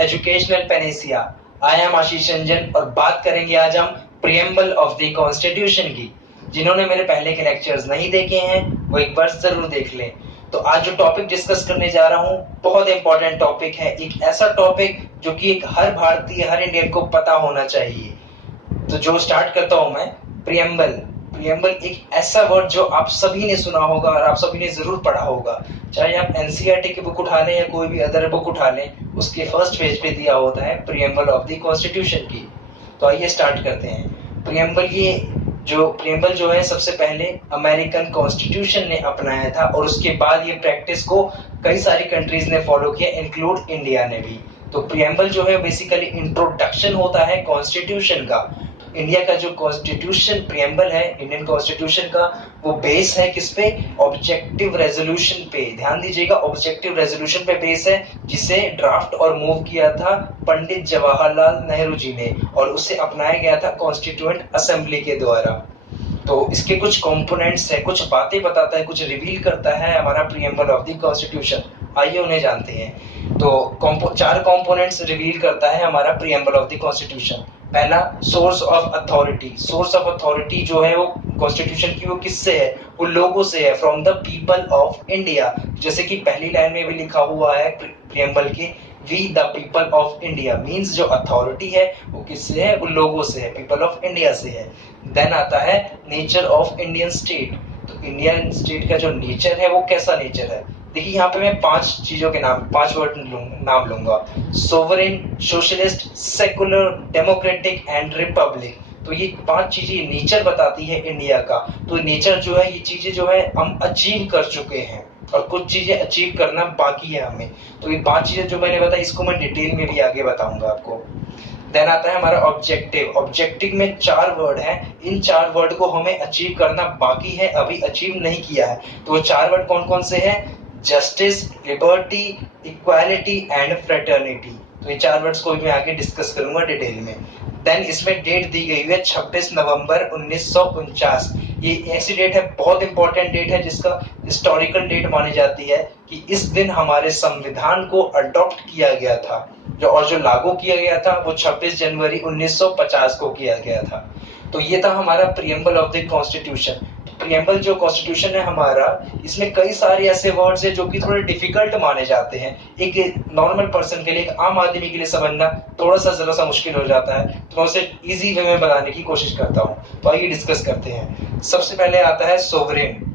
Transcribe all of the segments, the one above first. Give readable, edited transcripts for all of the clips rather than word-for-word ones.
Educational Panacea. I am आशीष रंजन और बात करेंगे आज हम प्रियम्बल ऑफ द कॉन्स्टिट्यूशन की। जिन्होंने मेरे पहले के लेक्चर्स नहीं देखे हैं वो एक बार जरूर देख लें। तो आज जो टॉपिक डिस्कस करने जा रहा हूँ बहुत इंपॉर्टेंट टॉपिक है, एक ऐसा टॉपिक जो कि एक हर भारतीय हर इंडियन को पता होना चाहिए। तो जो स्टार्ट करता हूं मैं, प्रियम्बल। प्रियम्बल एक ऐसा वर्ड जो आप सभी ने सुना होगा और आप सभी ने जरूर पढ़ा होगा, चाहे आप एनसीईआरटी की बुक उठा लें या कोई भी अदर बुक उठा लें, उसके फर्स्ट पेज पे दिया होता है प्रियम्बल ऑफ द कॉन्स्टिट्यूशन की। तो आइए स्टार्ट करते हैं। प्रियम्बल जो है सबसे पहले अमेरिकन कॉन्स्टिट्यूशन ने अपनाया था और उसके बाद ये प्रैक्टिस को कई सारी कंट्रीज ने फॉलो किया, इंक्लूड इंडिया ने भी। तो प्रियम्बल जो है बेसिकली इंट्रोडक्शन होता है कॉन्स्टिट्यूशन का। इंडिया का जो कॉन्स्टिट्यूशन प्रियम्बल है इंडियन कॉन्स्टिट्यूशन का, वो बेस है किस पे? ऑब्जेक्टिव रेजोल्यूशन पे। ध्यान दीजिएगा, ऑब्जेक्टिव रेजोल्यूशन पे बेस है, जिसे ड्राफ्ट और मूव किया था पंडित जवाहरलाल नेहरू जी ने और उसे अपनाया गया था कॉन्स्टिट्यूएंट असेंबली के द्वारा। तो इसके कुछ कंपोनेंट्स है, कुछ बातें बताता है, कुछ रिवील करता है हमारा प्रियम्बल ऑफ द कॉन्स्टिट्यूशन। आइए उन्हें जानते हैं। तो चार कंपोनेंट्स रिवील करता है हमारा प्रियम्बल ऑफ द कॉन्स्टिट्यूशन। पहला, source of authority. Source of authority जो है वो कॉन्स्टिट्यूशन की, वो किससे है? वो लोगों से है, from the people of India. जैसे कि पहली लाइन में भी लिखा हुआ है प्रियम्बल के, we the people of India, means जो अथॉरिटी है वो किससे है? वो लोगों से है, पीपल ऑफ इंडिया से है। देन आता है नेचर ऑफ इंडियन स्टेट। तो इंडियन स्टेट का जो नेचर है वो कैसा नेचर है? देखिए यहाँ पे मैं पांच चीजों के नाम, पांच वर्ड नाम लूंगा: sovereign, socialist, secular, democratic and Republic. तो ये पांच चीजें नेचर बताती है इंडिया का। तो नेचर जो है, ये चीजें जो है हम अचीव कर चुके हैं और कुछ चीजें अचीव करना बाकी है हमें। तो ये पांच चीजें जो मैंने बताई, इसको मैं डिटेल में भी आगे बताऊंगा आपको। देन आता है हमारा ऑब्जेक्टिव। ऑब्जेक्टिव में चार वर्ड हैं, इन चार वर्ड को हमें अचीव करना बाकी है, अभी अचीव नहीं किया है। तो वो चार वर्ड कौन कौन से हैं? Justice, liberty, equality and fraternity. तो ये चार वर्ड्स को भी मैं आगे डिस्कस करूंगा डिटेल में। देन इसमें डेट दी गई है 26 नवंबर 1949। ये ऐसी डेट है, बहुत इंपॉर्टेंट डेट है, जिसका हिस्टोरिकल डेट मानी जाती है कि इस दिन हमारे संविधान को अडॉप्ट किया गया था, जो लागू किया गया था वो 26 जनवरी 1950 को किया गया था। तो ये था हमारा preamble of the constitution. Preamble जो कॉन्स्टिट्यूशन है हमारा, इसमें कई सारे ऐसे वर्ड्स हैं जो कि थोड़े डिफिकल्ट माने जाते हैं। एक नॉर्मल पर्सन के लिए, एक आम आदमी के लिए समझना थोड़ा सा जरा सा मुश्किल हो जाता है, तो मैं उसे इजी वे में बताने की कोशिश करता हूँ। तो आइए डिस्कस करते हैं। सबसे पहले आता है सोवरेन।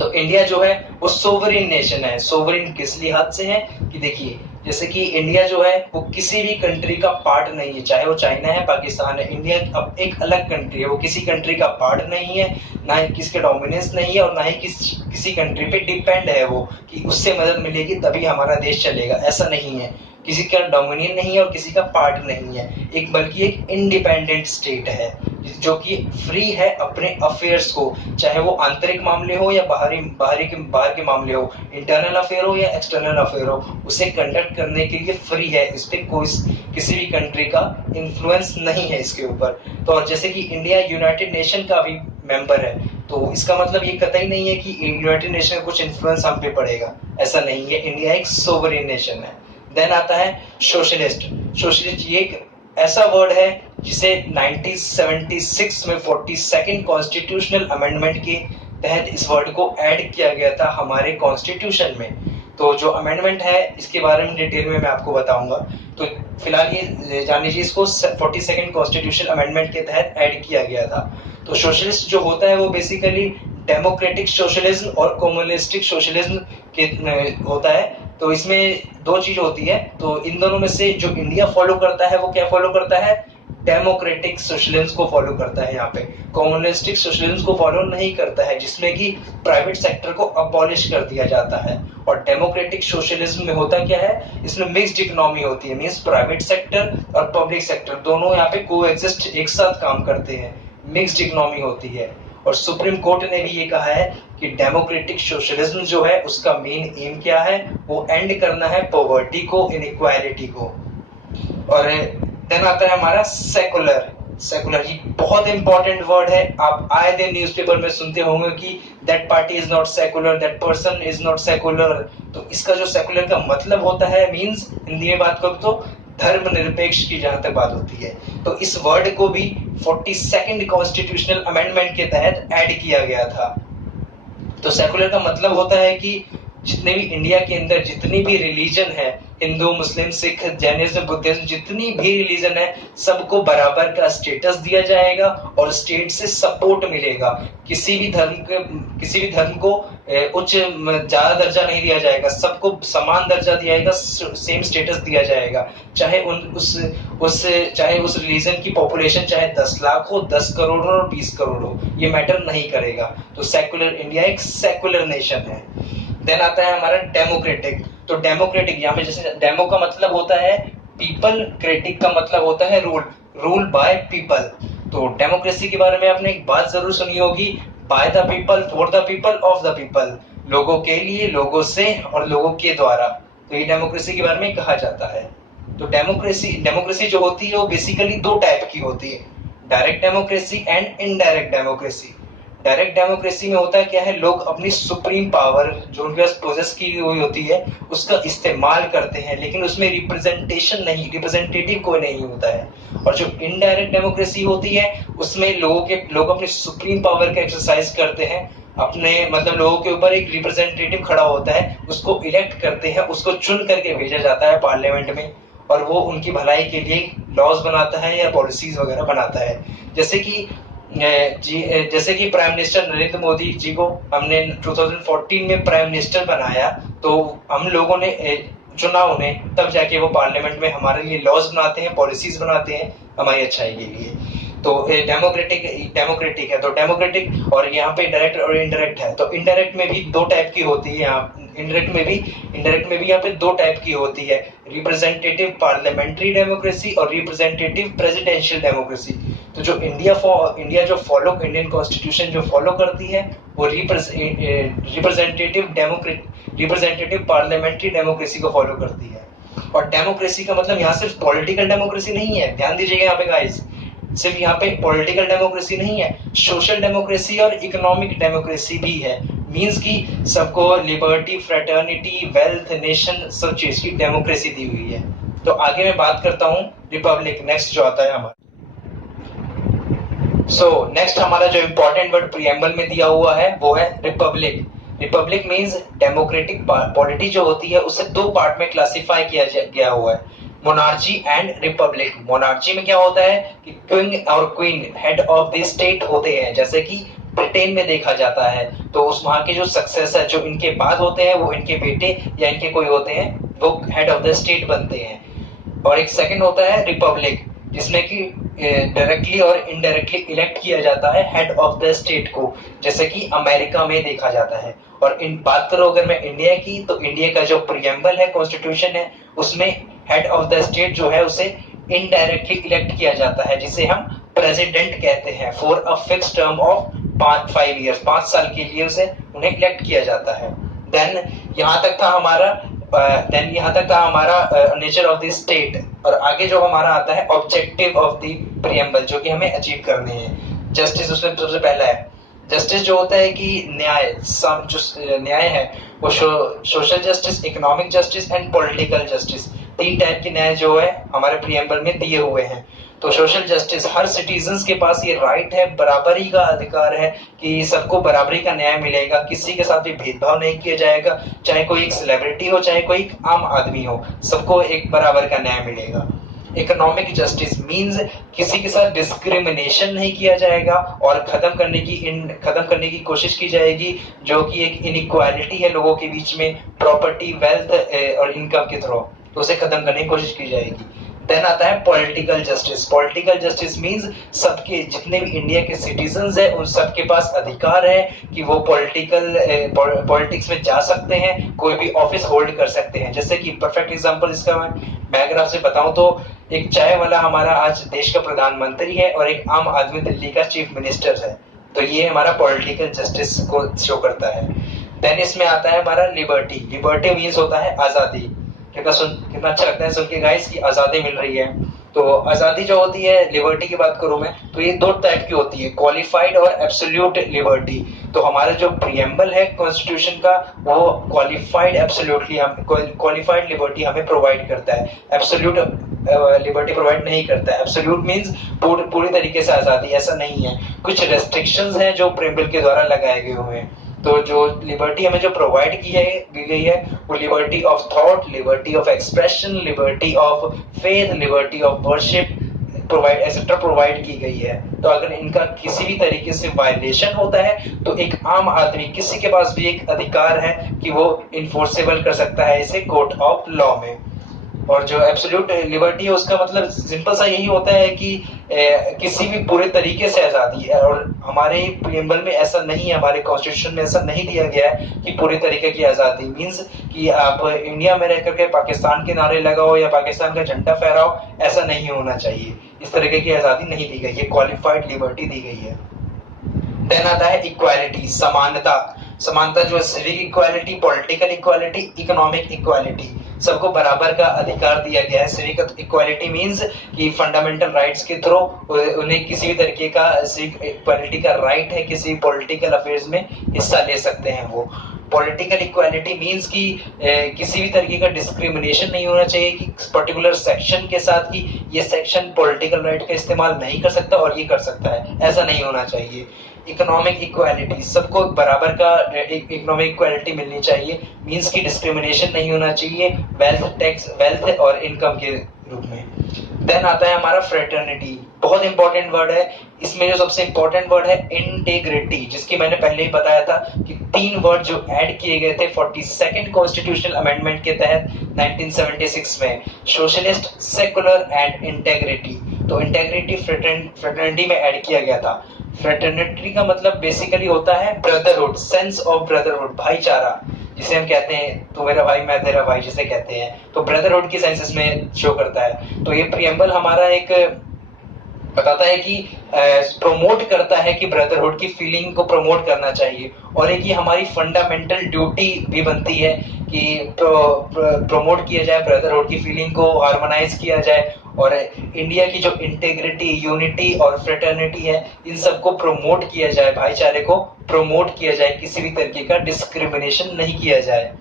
तो इंडिया जो है वो सोवरेन नेशन है। सोवरेन किस लिहाज से है कि देखिए, जैसे कि इंडिया जो है वो किसी भी कंट्री का पार्ट नहीं है, चाहे वो चाइना है, पाकिस्तान है। इंडिया अब एक अलग कंट्री है, वो किसी कंट्री का पार्ट नहीं है, ना ही किसके डोमिनेंस नहीं है और ना ही किसी कंट्री पे डिपेंड है वो कि उससे मदद मिलेगी तभी हमारा देश चलेगा, ऐसा नहीं है। किसी का डोमिनियन नहीं है और किसी का पार्ट नहीं है, एक बल्कि एक इंडिपेंडेंट स्टेट है जो कि फ्री है अपने अफेयर्स को, चाहे वो आंतरिक मामले हो या बाहर के मामले हो, इंटरनल अफेयर हो या एक्सटर्नल अफेयर हो, उसे कंडक्ट करने के लिए फ्री है। इस पे कोई किसी भी कंट्री का इन्फ्लुएंस नहीं है इसके ऊपर। तो जैसे कि इंडिया यूनाइटेड नेशन का भी मेंबर है, तो इसका मतलब ये कतई नहीं है कि यूनाइटेड नेशन का कुछ इन्फ्लुएंस हम पे पड़ेगा, ऐसा नहीं है। इंडिया एक सोवरेन नेशन है। देन आता है सोशलिस्ट। सोशलिस्ट ये एक ऐसा वर्ड है जिसे 1976 में 42nd कॉन्स्टिट्यूशनल अमेंडमेंट के तहत इस वर्ड को ऐड किया गया था हमारे कॉन्स्टिट्यूशन में। तो जो अमेंडमेंट है इसके बारे में डिटेल में मैं आपको बताऊंगा। तो फिलहाल ये जान लीजिए, इसको 42nd कॉन्स्टिट्यूशनल अमेंडमेंट के तहत ऐड किया गया था। तो सोशलिस्ट जो होता है वो बेसिकली डेमोक्रेटिक सोशलिज्म और कम्युनिस्टिक सोशलिज्म के होता है। तो इसमें दो चीज होती है, तो इन दोनों में से जो इंडिया फॉलो करता है वो क्या फॉलो करता है? डेमोक्रेटिक सोशलिज्म को फॉलो करता है। यहाँ पे कम्युनिस्टिक सोशलिज्म को फॉलो नहीं करता है, जिसमें कि प्राइवेट सेक्टर को अबॉलिश कर दिया जाता है। और डेमोक्रेटिक सोशलिज्म में होता क्या है? इसमें मिक्स्ड इकोनॉमी होती है, मींस प्राइवेट सेक्टर और पब्लिक सेक्टर दोनों यहाँ पे कोएग्जिस्ट एक साथ काम करते हैं, मिक्स्ड इकोनॉमी होती है। और सुप्रीम कोर्ट ने भी ये कहा है कि डेमोक्रेटिक सोशलिज्म जो है उसका मेन एम क्या है? वो एंड करना है पॉवर्टी को, इनइक्वालिटी को। और देन आता है हमारा सेकुलर। सेकुलर ये बहुत इंपॉर्टेंट वर्ड है, आप आए दिन न्यूज़पेपर में सुनते होंगे कि that party is not secular, that person is not secular. तो इसका जो सेकुलर का मतलब होता है, मींस हिंदी में बात करो तो धर्मनिरपेक्ष की जहां तक बात होती है, तो इस वर्ड को भी 42nd कॉन्स्टिट्यूशनल अमेंडमेंट के तहत ऐड किया गया था। तो सेकुलर का मतलब होता है कि जितने भी इंडिया के अंदर जितनी भी रिलीजन है, हिंदू, मुस्लिम, सिख, जैनिज्म, बुद्धिज्म, जितनी भी रिलीजन है, सबको बराबर का स्टेटस दिया जाएगा और स्टेट से सपोर्ट मिलेगा। किसी भी धर्म को उच्च ज्यादा दर्जा नहीं दिया जाएगा, सबको समान दर्जा दिया जाएगा, सेम स्टेटस दिया जाएगा, चाहे उस रिलीजन की पॉपुलेशन चाहे 10 लाख हो, 10 करोड़ हो और 20 करोड़ हो, ये मैटर नहीं करेगा। तो सेकुलर इंडिया एक सेकुलर नेशन है। देन आता है हमारा डेमोक्रेटिक। तो डेमोक्रेटिक, यहाँ पे जैसे डेमो का मतलब होता है पीपल, क्रेटिक का मतलब होता है रूल बाय पीपल। तो डेमोक्रेसी के बारे में आपने एक बात जरूर सुनी होगी, by the people, for the people, of the people, लोगों के लिए, लोगों से और लोगों के द्वारा। तो ये डेमोक्रेसी के बारे में कहा जाता है। तो डेमोक्रेसी जो होती है वो बेसिकली दो टाइप की होती है, direct democracy and indirect democracy. Direct democracy में होता है क्या है, लोग अपनी सुप्रीम पावर जो उनके पास प्रोसेस की हुई होती है उसका इस्तेमाल करते हैं, लेकिन उसमें रिप्रेजेंटेटिव कोई नहीं होता है। और जो इनडायरेक्ट डेमोक्रेसी होती है उसमें लोग अपनी सुप्रीम पावर का एक्सरसाइज करते हैं, अपने मतलब लोगों के ऊपर एक रिप्रेजेंटेटिव खड़ा होता है, उसको इलेक्ट करते हैं, उसको चुन करके भेजा जाता है पार्लियामेंट में, और वो उनकी भलाई के लिए लॉज बनाता है या पॉलिसीज वगैरह बनाता है। जैसे कि प्राइम मिनिस्टर नरेंद्र मोदी जी को हमने 2014 में प्राइम मिनिस्टर बनाया, तो हम लोगों ने चुना उन्हें, तब जाके वो पार्लियामेंट में हमारे लिए लॉज बनाते हैं, पॉलिसीज बनाते हैं हमारी अच्छाई के लिए। तो डेमोक्रेटिक है। तो डेमोक्रेटिक और यहाँ पे डायरेक्ट और इनडायरेक्ट है। तो इनडायरेक्ट में भी दो टाइप की होती है, इनडायरेक्ट में भी यहाँ पे दो टाइप की होती है, रिप्रेजेंटेटिव पार्लियामेंट्री डेमोक्रेसी और रिप्रेजेंटेटिव प्रेसिडेंशियल डेमोक्रेसी। तो जो इंडियन कॉन्स्टिट्यूशन जो फॉलो करती है वो रिप्रेजेंटेटिव पार्लियामेंट्री डेमोक्रेसी को फॉलो करती है। और डेमोक्रेसी का मतलब यहाँ सिर्फ पॉलिटिकल डेमोक्रेसी नहीं है, ध्यान दीजिएगा यहाँ पे गाइस, सिर्फ यहाँ पे पॉलिटिकल डेमोक्रेसी नहीं है, सोशल डेमोक्रेसी और इकोनॉमिक डेमोक्रेसी भी है। मींस कि सबको लिबर्टी, फ्रेटर्निटी, वेल्थ, नेशन, सब चीज की डेमोक्रेसी दी हुई है। तो आगे मैं बात करता हूँ रिपब्लिक, नेक्स्ट जो आता है हमारा। नेक्स्ट हमारा जो इंपॉर्टेंट वर्ड प्रीएम्बल में दिया हुआ है वो है Republic. Republic means democratic polity जो होती है उसे दो पार्ट में क्लासिफाई किया गया हुआ है, मोनार्ची एंड रिपब्लिक। मोनार्ची में क्या होता है कि किंग और queen head of the state होते हैं, जैसे कि ब्रिटेन में देखा जाता है, तो उस वहां के जो सक्सेसर जो इनके बाद होते हैं वो इनके बेटे या इनके कोई होते हैं, वो हेड ऑफ द स्टेट बनते हैं। और एक सेकंड होता है रिपब्लिक, जिसमें कि डायरेक्टली और इनडायरेक्टली इलेक्ट किया जाता है हेड ऑफ द स्टेट को, जैसे कि अमेरिका में देखा जाता है। और इन बात करो अगर मैं इंडिया की, तो इंडिया का जो प्रीएम्बल है, कॉन्स्टिट्यूशन है, उसमें हेड ऑफ द स्टेट जो है उसे इनडायरेक्टली इलेक्ट किया जाता है, जिसे हम प्रेसिडेंट कहते हैं, for a fix term of 5 years, 5 साल के लिए उसे उन्हें इलेक्ट किया जाता है। देन यहाँ तक था हमारा नेचर ऑफ द स्टेट। और आगे जो हमारा आता है ऑब्जेक्टिव ऑफ द प्रीएम्बल, जो कि हमें अचीव करने हैं। जस्टिस उसमें सबसे पहला है। जस्टिस जो होता है कि न्याय है वो social justice, economic justice and political justice, 3 type के न्याय जो है हमारे प्रीएम्बल में दिए हुए हैं। तो सोशल जस्टिस, हर सिटीजन के पास ये राइट है, बराबरी का अधिकार है कि सबको बराबरी का न्याय मिलेगा, किसी के साथ भी भेदभाव नहीं किया जाएगा, चाहे कोई एक सेलिब्रिटी हो चाहे कोई आम आदमी हो, सबको एक बराबर का न्याय मिलेगा। इकोनॉमिक जस्टिस मींस किसी के साथ डिस्क्रिमिनेशन नहीं किया जाएगा और खत्म करने की कोशिश की जाएगी जो कि एक इनइक्वालिटी है लोगों के बीच में, प्रॉपर्टी, वेल्थ और इनकम के थ्रू, तो उसे खत्म करने की कोशिश की जाएगी। देन आता है political justice. Political justice means सबके जितने भी इंडिया के सिटीजन्स हैं उन सबके पास अधिकार है कि वो पॉलिटिक्स में जा सकते हैं, कोई भी ऑफिस होल्ड कर सकते हैं। जैसे कि परफेक्ट एग्जांपल इसका मैं अगर आपसे बताऊं तो एक चाय वाला हमारा आज देश का प्रधानमंत्री है और एक आम आदमी दिल्ली का चीफ मिनिस्टर है, तो ये हमारा पॉलिटिकल जस्टिस को शो करता है। देन इसमें आता है हमारा लिबर्टी। लिबर्टी मींस होता है आजादी। कितना अच्छा लगता है सुन के गाइस कि आजादी मिल रही है। तो आजादी जो होती है, लिबर्टी की बात करूं मैं, तो ये 2 टाइप की होती है, क्वालिफाइड और एब्सोल्यूट लिबर्टी। तो हमारा जो प्रीएम्बल है कॉन्स्टिट्यूशन का वो क्वालिफाइड लिबर्टी हमें प्रोवाइड करता है। लिबर्टी प्रोवाइड नहीं करता है। एब्सोल्यूट मींस पूरी तरीके से आजादी, ऐसा नहीं है। कुछ रेस्ट्रिक्शंस हैं जो प्रीएम्बल के द्वारा लगाए गए हुए हैं। तो जो लिबर्टी हमें जो प्रोवाइड की गई है वो liberty of thought, liberty of expression, liberty of faith, liberty of worship provide etcetera provide की गई है। तो अगर इनका किसी भी तरीके से वायलेशन होता है तो एक आम आदमी, किसी के पास भी एक अधिकार है कि वो इन्फोर्सेबल कर सकता है इसे कोर्ट ऑफ लॉ में। और जो एब्सोल्यूट लिबर्टी है उसका मतलब सिंपल सा यही होता है कि किसी भी पूरे तरीके से आजादी है। और हमारे प्रीएम्बल में ऐसा नहीं है, हमारे कॉन्स्टिट्यूशन में ऐसा नहीं दिया गया है कि पूरी तरीके की आजादी मींस कि आप इंडिया में रह करके पाकिस्तान के नारे लगाओ या पाकिस्तान का झंडा फहराओ, ऐसा नहीं होना चाहिए। इस तरीके की आजादी नहीं दी गई है, क्वालिफाइड लिबर्टी दी गई है। देन आता है इक्वालिटी, समानता। समानता जो civic equality, political equality, economic equality, सबको बराबर का अधिकार दिया गया है। सिविक इक्वालिटी मींस कि फंडामेंटल राइट्स के थ्रू उन्हें किसी भी तरीके का सिविक इक्वालिटी का राइट है, किसी पॉलिटिकल अफेयर्स में हिस्सा ले सकते हैं वो। पॉलिटिकल इक्वालिटी मींस कि किसी भी तरीके का डिस्क्रिमिनेशन नहीं होना चाहिए कि पर्टिकुलर सेक्शन के साथ कि ये सेक्शन पॉलिटिकल राइट का इस्तेमाल नहीं कर सकता और ये कर सकता है, ऐसा नहीं होना चाहिए। इकोनॉमिक इक्वालिटी, सबको बराबर का इकोनॉमिक इक्वालिटी मिलनी चाहिए मींस की डिस्क्रिमिनेशन नहीं होना चाहिए वेल्थ टैक्स, वेल्थ और इनकम के रूप में। देन आता है हमारा फ्रेटर्निटी, बहुत इंपॉर्टेंट वर्ड है। इसमें जो सबसे इंपॉर्टेंट वर्ड है इंटेग्रिटी, जिसकी मैंने पहले ही बताया था कि 3 वर्ड जो ऐड किए गए थे 42nd कॉन्स्टिट्यूशनल अमेंडमेंट के तहत 1976 में, सोशलिस्ट, सेकुलर एंड इंटेग्रिटी। तो इंटेग्रिटी फ्रेटर्निटी में ऐड किया गया था। फ्रेटर्निटी का मतलब बेसिकली होता है ब्रदरहुड, सेंस ऑफ ब्रदरहुड, भाईचारा, जिसे हम कहते हैं तू मेरा भाई मैं तेरा भाई जिसे कहते हैं, तो ब्रदरहुड की सेंस इसमें शो करता है। तो ये प्रीएम्बल हमारा एक बताता है कि प्रमोट करता है कि ब्रदरहुड की फीलिंग को प्रमोट करना चाहिए। और एक ये हमारी फंडामेंटल ड्यूटी भी बनती है कि प्रमोट किया जाए, ब्रदरहुड की फीलिंग को हार्मोनाइज किया जाए और इंडिया की जो इंटेग्रिटी, यूनिटी और फ्रेटर्निटी है, इन सबको प्रमोट किया जाए, भाईचारे को प्रमोट किया जाए, किसी भी तरीके का डिस्क्रिमिनेशन नहीं किया जाए।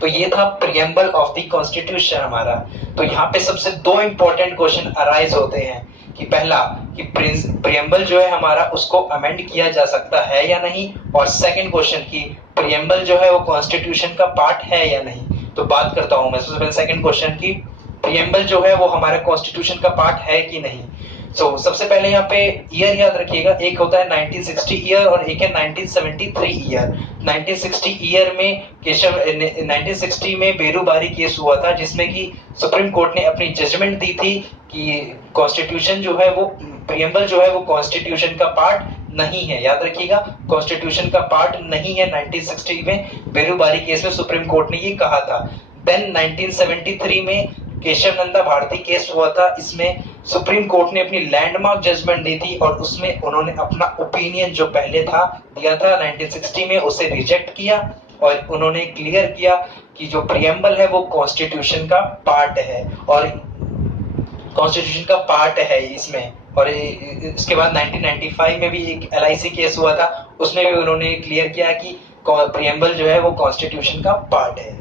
तो ये था प्रीएम्बल ऑफ द कॉन्स्टिट्यूशन हमारा। तो यहाँ पे सबसे 2 इंपॉर्टेंट क्वेश्चन अराइज होते हैं कि पहला कि प्रीएम्बल जो है हमारा उसको अमेंड किया जा सकता है या नहीं, और सेकंड क्वेश्चन की प्रीएम्बल जो है वो कॉन्स्टिट्यूशन का पार्ट है या नहीं। तो बात करता हूं मैं सबसे पहले सेकंड क्वेश्चन की, प्रीएम्बल जो है वो हमारे कॉन्स्टिट्यूशन का पार्ट है कि नहीं। सबसे पहले यहाँ पे ईयर याद रखिएगा, एक होता है 1960 ईयर और एक है 1973 ईयर। 1960 ईयर में 1960 में बेरूबारी केस हुआ था जिसमें कि सुप्रीम कोर्ट ने अपनी जजमेंट दी थी कि कॉन्स्टिट्यूशन जो है वो, प्रीएम्बल जो है वो कॉन्स्टिट्यूशन का पार्ट नहीं है। याद रखिएगा, कॉन्स्टिट्यूशन का पार्ट नहीं है। 1960 में बेरूबारी केस में सुप्रीम कोर्ट ने ये कहा था। देन 1973 में केशव नंदा भारती केस हुआ था, इसमें सुप्रीम कोर्ट ने अपनी लैंडमार्क जजमेंट दी थी और उसमें उन्होंने अपना ओपिनियन जो पहले था दिया था 1960 में, उसे रिजेक्ट किया और उन्होंने क्लियर किया कि जो प्रीएम्बल है वो कॉन्स्टिट्यूशन का पार्ट है और कॉन्स्टिट्यूशन का पार्ट है इसमें। और इसके बाद 1995 में भी एक LIC केस हुआ था, उसमें भी उन्होंने क्लियर किया कि प्रीएम्बल जो है वो कॉन्स्टिट्यूशन का पार्ट है।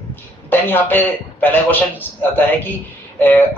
देन यहाँ पे पहला क्वेश्चन आता है कि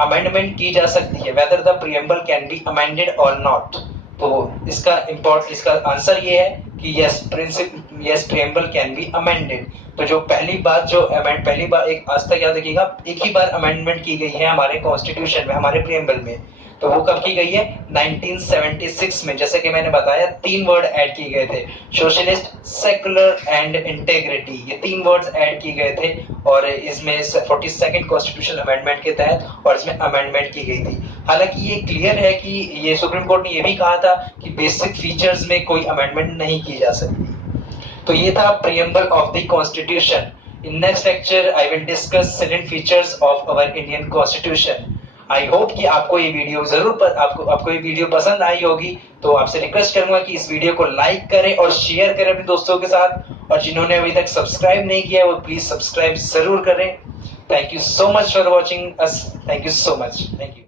अमेंडमेंट की जा सकती है, whether the preamble can be amended और नॉट। तो इसका आंसर ये है कि yes preamble can be amended. तो जो पहली बात एक आज तक याद रखिएगा, एक ही बार अमेंडमेंट की गई है हमारे कॉन्स्टिट्यूशन में, हमारे प्रीएम्बल में। तो वो कब की गई है? 1976 में। जैसे कि मैंने बताया 3 वर्ड ऐड किए गए थे, सोशलिस्ट, सेकुलर एंड इंटेग्रिटी, ये 3 वर्ड्स ऐड किए गए थे और इसमें 42nd कॉन्स्टिट्यूशन अमेंडमेंट के तहत और इसमें अमेंडमेंट की गई थी। हालांकि ये क्लियर है कि ये सुप्रीम कोर्ट ने ये भी कहा था कि बेसिक फीचर्स में कोई अमेंडमेंट नहीं की जा सकती। तो ये था preamble of the constitution. In next lecture I will discuss salient features of our Indian constitution. I hope कि आपको ये वीडियो आपको ये वीडियो पसंद आई होगी। तो आपसे रिक्वेस्ट करूंगा कि इस वीडियो को लाइक करें और शेयर करें अपने दोस्तों के साथ, और जिन्होंने अभी तक सब्सक्राइब नहीं किया वो प्लीज सब्सक्राइब जरूर करें। Thank you so much for watching us. Thank you so much. Thank you.